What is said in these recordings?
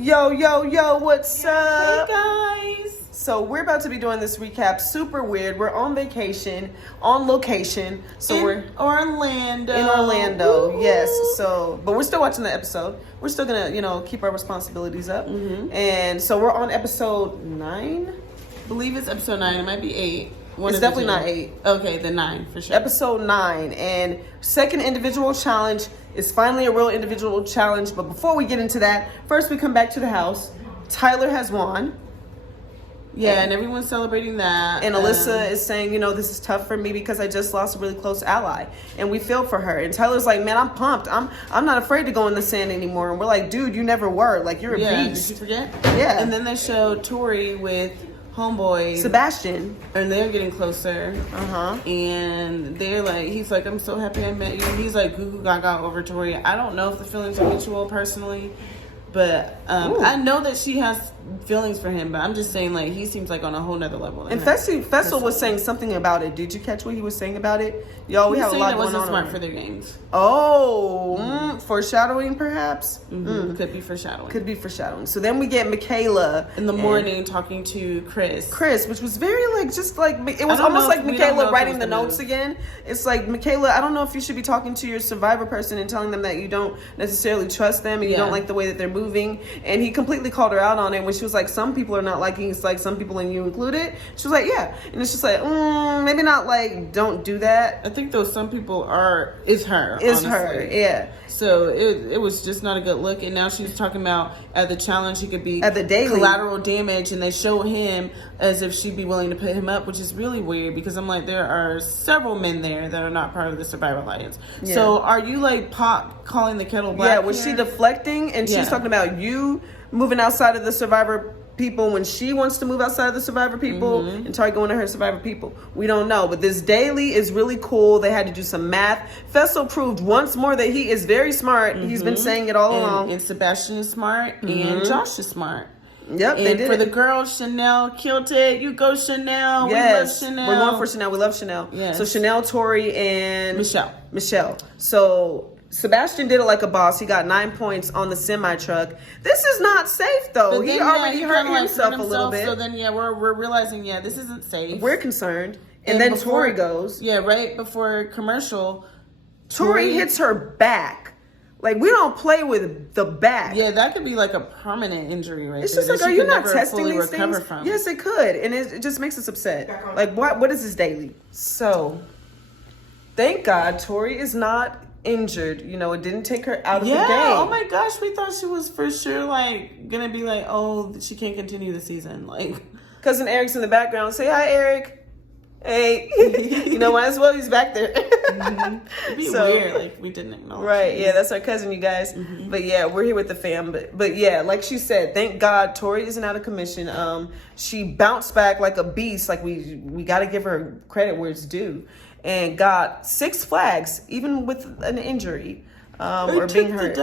Yo, what's up? Hey guys. So we're about to be doing this recap. Super weird. We're on vacation, on location. So we're Orlando. in Orlando. Woo! Yes. So, but we're still watching the episode. We're still gonna, keep our responsibilities up. Mm-hmm. And so we're on episode 9. I believe it's episode 9. It might be 8. It's definitely not 8. Okay, then 9 for sure. Episode 9, and second individual challenge is finally a real individual challenge. But before we get into that, first we come back to the house. Tyler has won. Yeah, and everyone's celebrating that. And Alyssa is saying, this is tough for me because I just lost a really close ally, and we feel for her. And Tyler's like, man, I'm pumped. I'm not afraid to go in the sand anymore. And we're like, dude, you never were. Like, you're a beast. Did you forget? Yeah. And then they show Tori with homeboy Sebastian, and they're getting closer. And they're like, he's like, I'm so happy I met you. And he's like, goo goo gaga over Tori. I don't know if the feelings are mutual personally, but I know that she has feelings for him, but I'm just saying, like, he seems like on a whole nother level. And Faysal was saying something about it. Did you catch what he was saying about it? Y'all, we have a lot going on. It wasn't smart for their games. Foreshadowing, perhaps? Could be foreshadowing. Could be foreshadowing. So then we get Michaela in the morning talking to Chris, which was very it was almost like Michaela writing the notes again. It's like, Michaela, I don't know if you should be talking to your survivor person and telling them that you don't necessarily trust them and you don't like the way that they're moving. And he completely called her out on it when she was like, some people are not liking, it's like some people and you included. She was like, yeah. And it's just like, maybe not, like, don't do that. I think those some people is her. Yeah. So it was just not a good look. And now she's talking about at the challenge he could be at the daily collateral damage, and they show him as if she'd be willing to put him up, which is really weird because I'm like, there are several men there that are not part of the Survivor Alliance. Yeah. So are you like Pop calling the kettle black? Yeah, was she deflecting and she's talking about you moving outside of the Survivor people when she wants to move outside of the Survivor people and Tori going to her Survivor people? We don't know, but this daily is really cool. They had to do some math. Faysal proved once more that he is very smart. He's been saying it all along. And Sebastian is smart and Josh is smart. Yep, and they did. For the girls, Chanel killed it. You go, Chanel. Yes. We love Chanel. We're going for Chanel. We love Chanel. Yes. So Chanel, Tori, and Michelle. So Sebastian did it like a boss. He got 9 points on the semi-truck. This is not safe, though. He already hurt himself a little bit. So then, we're realizing, this isn't safe. We're concerned. And then Tori goes. Yeah, right before commercial. Tori hits her back. Like, we don't play with the back. Yeah, that could be like a permanent injury right It's there. just like, are you not testing these things? From. Yes, it could. And it just makes us upset. Like, what is this daily? So, thank God Tori is not injured. It didn't take her out of the game. Oh my gosh, we thought she was for sure, like, gonna be like, oh, she can't continue the season. Like, Cousin Eric's in the background. Say hi, Eric. Hey. Might as well. He's back there. It'd be weird, like, we didn't acknowledge Right, yeah, that's our cousin, you guys. But yeah, we're here with the fam. But yeah, like she said, thank God Tori isn't out of commission. She bounced back like a beast. Like, we got to give her credit where it's due. And got 6 flags, even with an injury or being hurt.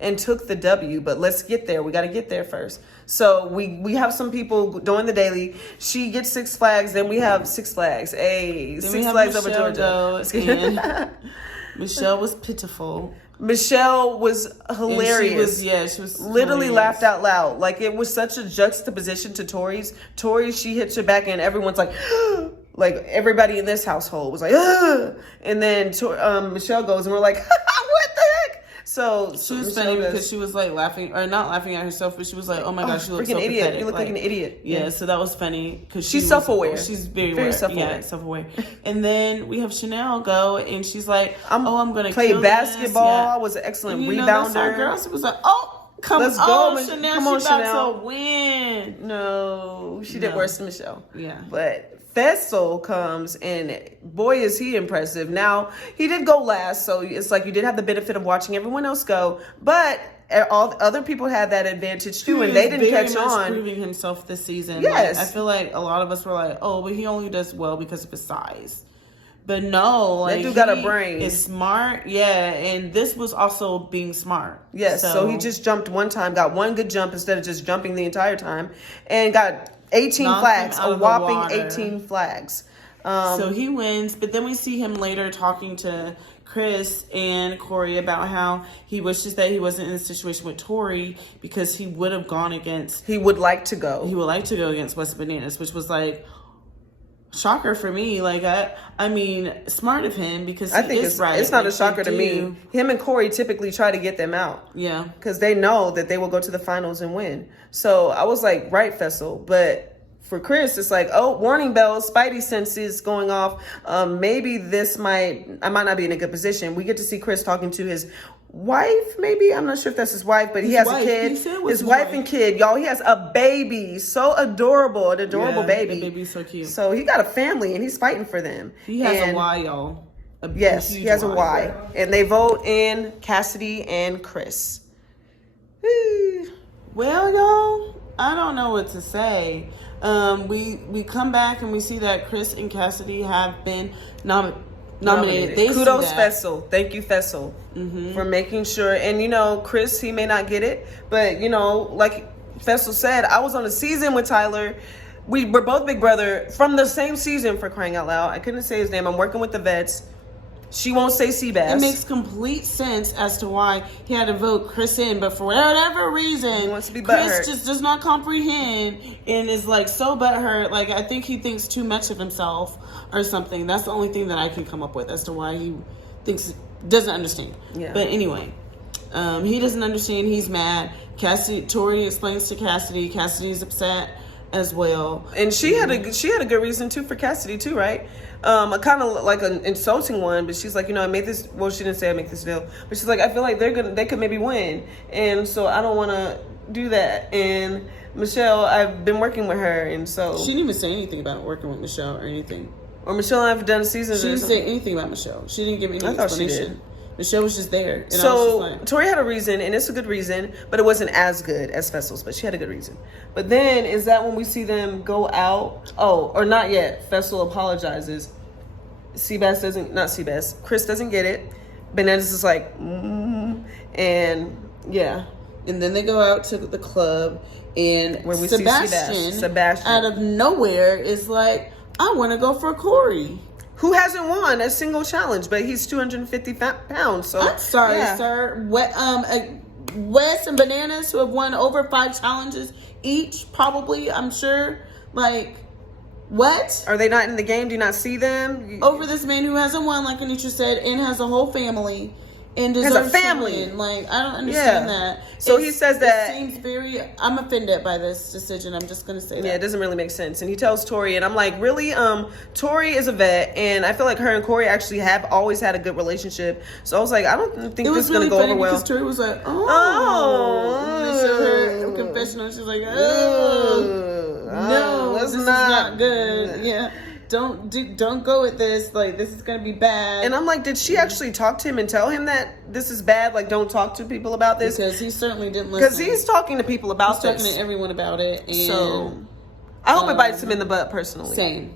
And took the W, but let's get there. We got to get there first. So we have some people doing the daily. She gets 6 flags, then we have 6 flags. Hey, 6 flags over Georgia. Michelle was pitiful. Michelle was hilarious. She was literally hilarious. Laughed out loud. Like, it was such a juxtaposition to Tori's. Tori, she hits her back and everyone's like, like, everybody in this household was like, and then Michelle goes and we're like, what the heck? So she was funny because she was like laughing, or not laughing at herself, but she was like, "Oh my gosh, she looks so idiot! Pathetic. You look like an idiot." Yeah, so that was funny because she's self-aware. She's very self-aware. Yeah, self-aware. And then we have Chanel go, and she's like, I'm going to play basketball. I was an excellent rebounder. Our girls was like, let's go, Chanel. Come on, Chanel. To win. No, she did worse than Michelle. Yeah, but Faysal comes, and boy is he impressive. Now, he did go last, so it's like you did have the benefit of watching everyone else go, but all the other people had that advantage too, and they didn't catch on. Proving himself this season. Yes. Like, I feel like a lot of us were like, oh, but he only does well because of his size. But no, like, that dude got a brain. Is smart, and this was also being smart. Yes, so he just jumped one time, got one good jump instead of just jumping the entire time, and got 18 flags, a whopping 18 flags. So he wins, but then we see him later talking to Chris and Corey about how he wishes that he wasn't in a situation with Tori because he would have gone against. He would like to go. He would like to go against West Bananas, which was like shocker for me. Like I mean, smart of him because I think it's right. It's not a shocker to me. Him and Corey typically try to get them out. Yeah, because they know that they will go to the finals and win. So I was like, right, Faysal, but. For Chris, it's like, oh, warning bells, spidey senses going off. Maybe I might not be in a good position. We get to see Chris talking to his wife, maybe. I'm not sure if that's his wife, but he has a kid. His wife and kid, y'all. He has a baby, so adorable, an adorable baby. The baby's so cute. So he got a family, and he's fighting for them. He has a Y, y'all. Yes, he has a Y. And they vote in Cassidy and Chris. Well, y'all, I don't know what to say. We come back and we see that Chris and Cassidy have been nominated. Kudos, Faysal. Thank you, Faysal, for making sure. And Chris, he may not get it, but like Faysal said, I was on a season with Tyler. We were both Big Brother from the same season, for crying out loud. I couldn't say his name. I'm working with the vets. She won't say Sebasteo. It makes complete sense as to why he had to vote Chris in, but for whatever reason, he wants to be Chris just does not comprehend and is like so butthurt. Like I think he thinks too much of himself or something. That's the only thing that I can come up with as to why he doesn't understand. Yeah. But anyway, he doesn't understand. He's mad. Tori explains to Cassidy. Cassidy's upset as well, and she had a good reason too for Cassidy too, right? A kind of like an insulting one, but she's like, I made this. Well, she didn't say I make this deal, but she's like, I feel like they could maybe win, and so I don't want to do that. And Michelle, I've been working with her, and so she didn't even say anything about working with Michelle or anything. Or Michelle and I've done seasons. She didn't say anything about Michelle. She didn't give me any explanation. Michelle was just there. And so I was just like, Tori had a reason, and it's a good reason, but it wasn't as good as Faysal's, but she had a good reason. But then, is that when we see them go out? Oh, or not yet. Faysal apologizes. Chris doesn't get it. Bananas is like, and yeah. And then they go out to the club, and when we Sebastian, see Sebastian out of nowhere is like, I want to go for Corey. Who hasn't won a single challenge, but he's 250 pounds. So I'm sorry, sir. Wes and Bananas, who have won over 5 challenges each, probably, I'm sure. Like, what? Are they not in the game? Do you not see them? Over this man who hasn't won, like Anitra said, and has a whole family. And has a family. Like, I don't understand that. So he says that. It seems I'm offended by this decision. I'm just going to say that. Yeah, it doesn't really make sense. And he tells Tori, and I'm like, really? Tori is a vet, and I feel like her and Corey actually have always had a good relationship. So I was like, I don't think this is going to go over well. Because Tori was like, they showed her confessional. She's like, no, this is not good. Yeah. Don't go with this. Like, this is gonna be bad. And I'm like, did she actually talk to him and tell him that this is bad? Like, don't talk to people about this? Because he certainly didn't listen. Because he's talking to people about this. He's talking to everyone about it. And, so I hope it bites him in the butt personally. Same.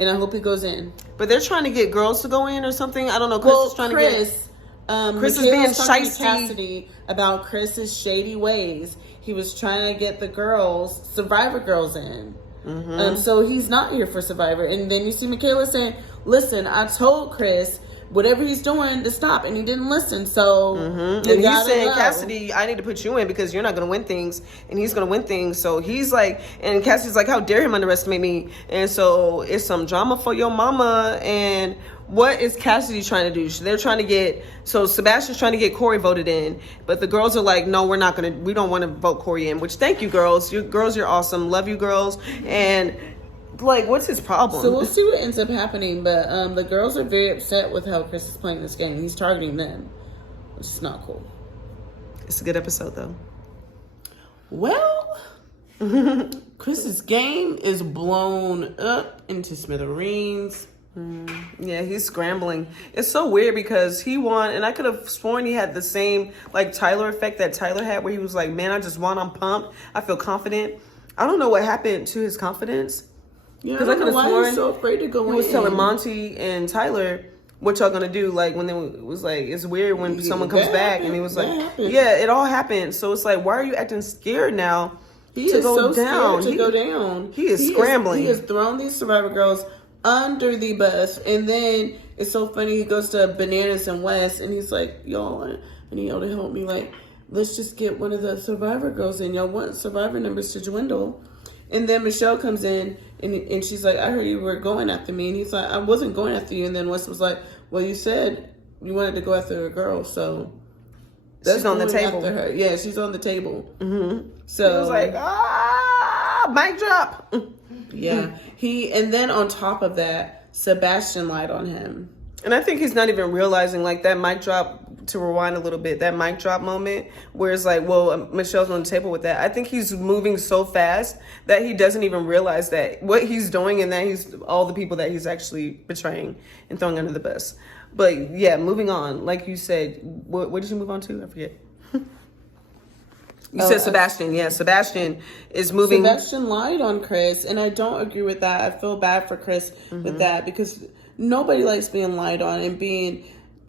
And I hope he goes in. But they're trying to get girls to go in or something. I don't know. Chris is trying to get. Chris is being shysty. Cassidy about Chris's shady ways. He was trying to get the girls, Survivor girls, in. So he's not here for Survivor. And then you see Michaela saying, listen, I told Chris whatever he's doing to stop, and he didn't listen. So and he's saying, Cassidy, I need to put you in because you're not going to win things, and he's going to win things. So he's like, and Cassidy's like, how dare him underestimate me? And so it's some drama for your mama. And what is Cassidy trying to do? They're trying to get, so Sebastian's trying to get Corey voted in, but the girls are like, no, we don't want to vote Corey in, which thank you, girls. You're awesome. Love you, girls. And like, what's his problem? So we'll see what ends up happening, but the girls are very upset with how Chris is playing this game. He's targeting them, which is not cool. It's a good episode, though. Well, Chris's game is blown up into smithereens. Yeah, he's scrambling. It's so weird because he won, and I could have sworn he had the same like Tyler effect that Tyler had, where he was like, man, I just won, I'm pumped, I feel confident. I don't know what happened to his confidence. Yeah, I don't know why he's so afraid to go in. He was telling Monty and Tyler, what y'all gonna do? Like, when they was like, it's weird when someone comes back, and he was like, yeah, it all happened. So it's like, why are you acting scared now? He is so scared to go down. He is scrambling. He has thrown these Survivor girls under the bus. And then it's so funny. He goes to Bananas and West, and he's like, y'all, I need y'all to help me. Like, let's just get one of the Survivor girls in. Y'all want Survivor numbers to dwindle. And then Michelle comes in, and she's like, I heard you were going after me. And he's like, I wasn't going after you. And then West was like, well, you said you wanted to go after a girl, so she's on the table. Her. Yeah, she's on the table. Mm-hmm. So he was like, mic drop. Yeah. And then on top of that, Sebastian lied on him. And I think he's not even realizing, like, that mic drop, to rewind a little bit, that mic drop moment where it's like, well, Michelle's on the table with that. I think he's moving so fast that he doesn't even realize that what he's doing, and that he's all the people that he's actually betraying and throwing under the bus. But yeah, moving on. Like you said, what did you move on to? I forget. You said Sebastian. Yeah, Sebastian is moving. Sebastian lied on Chris, and I don't agree with that. I feel bad for Chris with that, because nobody likes being lied on and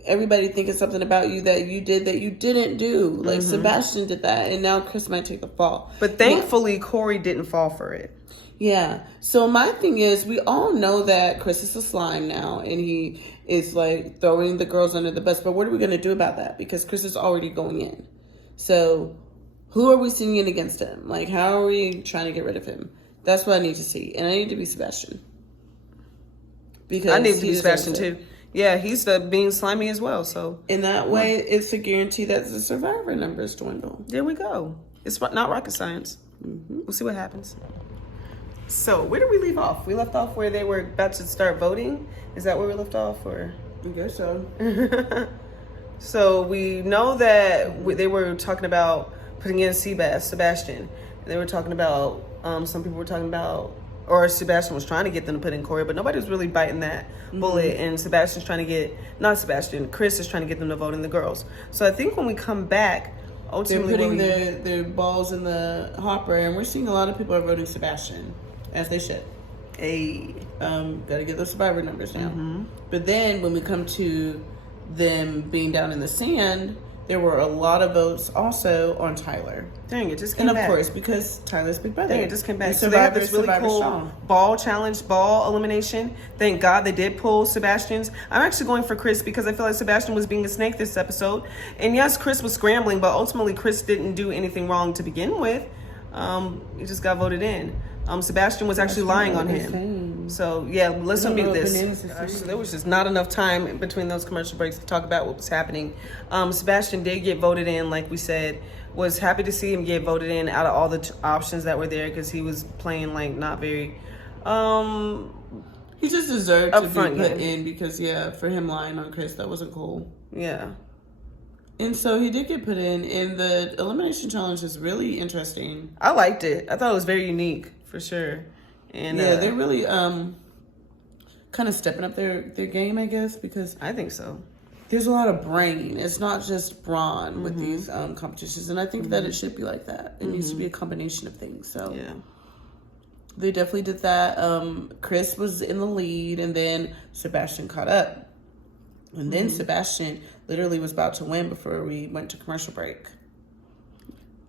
everybody thinking something about you that you did that you didn't do. Like Sebastian did that, and now Chris might take the fall. But thankfully, Corey didn't fall for it. Yeah. So my thing is, we all know that Chris is a slime now, and he is like throwing the girls under the bus. But what are we going to do about that? Because Chris is already going in. So who are we singing against him? Like, how are we trying to get rid of him? That's what I need to see. And I need to be Sebastian. Because I need to be Sebastian too. Yeah, he's being slimy as well. So in that way, it's a guarantee that the Survivor numbers dwindle. There we go. It's not rocket science. We'll see what happens. So where did we leave off? We left off where they were about to start voting. Is that where we left off, or? I guess so. So we know that they were talking about putting in Sebastian. They were talking about, some people were talking about, or Sebastian was trying to get them to put in Corey, but nobody was really biting that bullet. And Chris is trying to get them to vote in the girls. So I think when we come back, ultimately they're putting their balls in the hopper, and we're seeing a lot of people are voting Sebastian, as they should. Hey, gotta get those Survivor numbers down. But then when we come to them being down in the sand, there were a lot of votes also on Tyler. Dang, it just came back. And of course, because Tyler's big brother. Dang, it just came back. So they have this really cool ball elimination. Thank God they did pull Sebastian's. I'm actually going for Chris because I feel like Sebastian was being a snake this episode. And yes, Chris was scrambling, but ultimately Chris didn't do anything wrong to begin with. He just got voted in. Sebastian was actually lying on him. So yeah, let's unmute this. There was just not enough time in between those commercial breaks to talk about what was happening. Sebastian did get voted in, like we said. Was happy to see him get voted in out of all the options that were there, because he was playing like not very. He just deserved to be put in because for him lying on Chris, that wasn't cool. Yeah. And so he did get put in, and the elimination challenge is really interesting. I liked it. I thought it was very unique, for sure. And they're really kind of stepping up their game, I guess, because I think so. There's a lot of brain. It's not just brawn with these competitions, and I think that it should be like that. It needs to be a combination of things. So yeah, they definitely did that. Chris was in the lead, and then Sebastian caught up. And then Sebastian literally was about to win before we went to commercial break.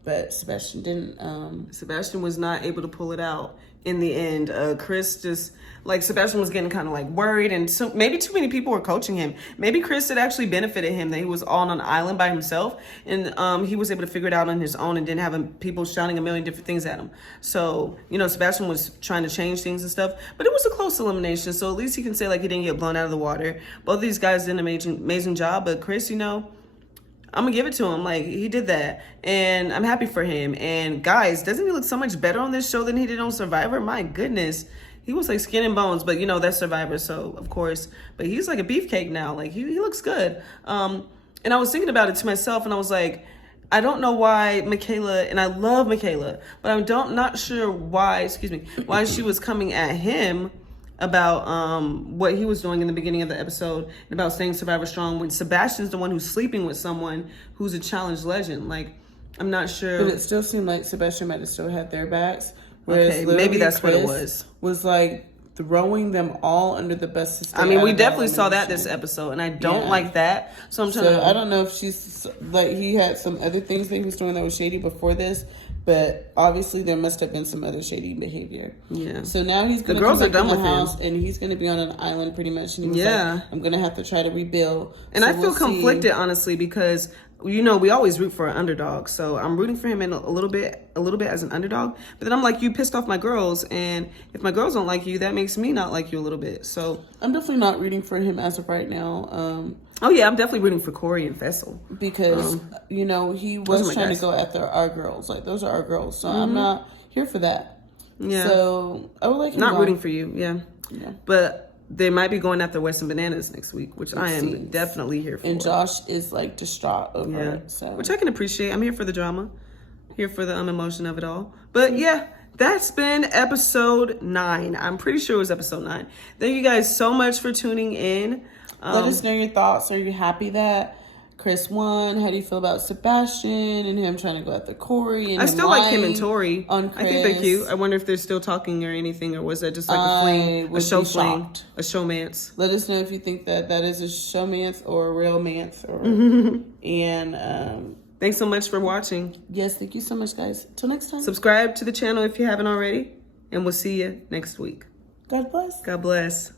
But Sebastian didn't. Sebastian was not able to pull it out in the end. Chris just, like, Sebastian was getting kind of like worried, and so maybe too many people were coaching him. Maybe Chris had actually benefited him that he was all on an island by himself, and he was able to figure it out on his own and didn't have people shouting a million different things at him. So, Sebastian was trying to change things and stuff, but it was a close elimination. So at least he can say, like, he didn't get blown out of the water. Both of these guys did an amazing job, but Chris, I'm gonna give it to him. Like, he did that, and I'm happy for him. And guys, doesn't he look so much better on this show than he did on Survivor? My goodness, he was like skin and bones, but that's Survivor, so of course. But he's like a beefcake now. Like, he looks good. And I was thinking about it to myself, and I was like, I don't know why Michaela, and I love Michaela, but I'm not sure why she was coming at him about what he was doing in the beginning of the episode and about staying Survivor strong when Sebastian's the one who's sleeping with someone who's a challenge legend. Like, I'm not sure. But it still seemed like Sebastian might have still had their backs. Okay, maybe that's what it was. Was like throwing them all under the bus to stay I mean, out we of definitely saw that elimination. this episode, and I don't like that. So I'm trying So to. I don't know if she's like, he had some other things that he was doing that was shady before this, but obviously there must have been some other shady behavior. Yeah. So now he's going to girls come are back done in the with him. house, and he's going to be on an island pretty much. And he was Yeah. like, I'm going to have to try to rebuild. And So I feel we'll see. conflicted, honestly, because we always root for an underdog. So I'm rooting for him in a little bit as an underdog. But then I'm like, you pissed off my girls, and if my girls don't like you, that makes me not like you a little bit. So I'm definitely not rooting for him as of right now. oh yeah, I'm definitely rooting for Corey and Faysal Because he was my trying guys. to go after our girls. Like, those are our girls. So I'm not here for that. Yeah. So I would like him Not gone. rooting for you, yeah. But they might be going after Western Bananas next week, which I am seems. definitely here for. And Josh is like distraught over Yeah. it. So Which I can appreciate. I'm here for the drama, here for the emotion of it all. But yeah, that's been episode 9. I'm pretty sure it was episode 9. Thank you guys so much for tuning in. let us know your thoughts. Are you happy that Chris won? How do you feel about Sebastian and him trying to go after Corey? And I him still like him lying and Tori. on I think they're Chris? cute. I wonder if they're still talking or anything, or was that just like a I fling, a would show be fling, shocked. a showmance. Let us know if you think that is a showmance or a real mance. Or and Thanks so much for watching. yes, thank you so much, guys. Till next time. Subscribe to the channel if you haven't already, and we'll see you next week. God bless. God bless.